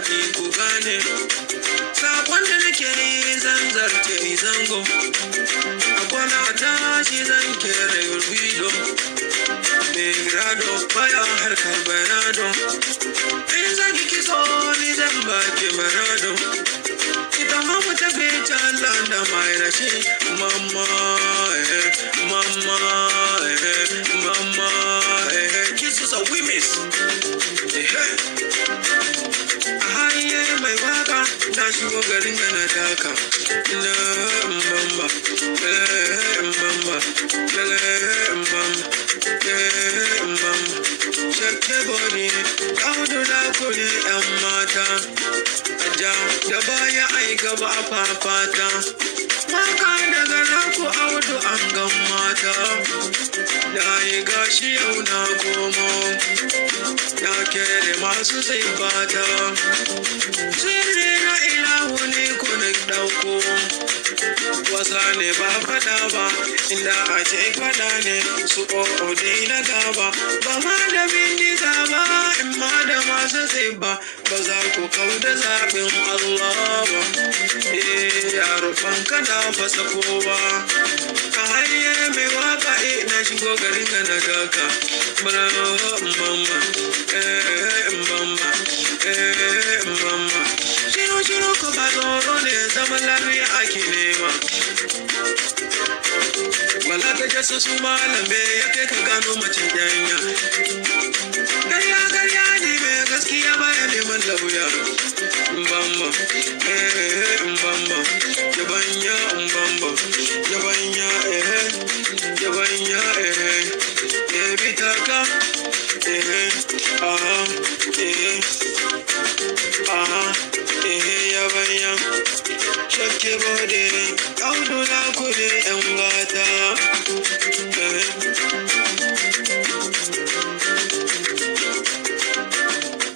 faɗi ku gane sakon da nake yi zan zarce zango a kwana tashi zan kere rubido mai grado baya harkar banado in zaki kiso ni zan baki marado ita ma mu tafi can da mai rashe mama mama mama kisses are women's haye mai waka na shigo garin yana taka na mama mama mama shakke body audu na kuli yan mata aja da baya ai gaba a fafata maka daga naku audu an gan mata da yi gashi yau na komo ya kere masu sai fata sirri na ilahu ne kunin dauko wasa ne ba fada ba inda a ce fada ne su o'o dai na gaba ba ma da bindiga ba in ma da masu sai ba za ku kau da zaɓin Allah ba ya rufan kada fasa kowa a hanyar mai waka na shigo garin ga na daka mama mama shiru ko ba tsoro ne zaman lafiya ake nema wala ta jasa su malame ya kai ka gano mace yanya garya ne mai gaskiya baya neman lauya mbamba mbamba yabanya mbamba yabanya yabanya bitaka yabanya shakke bode audu na kude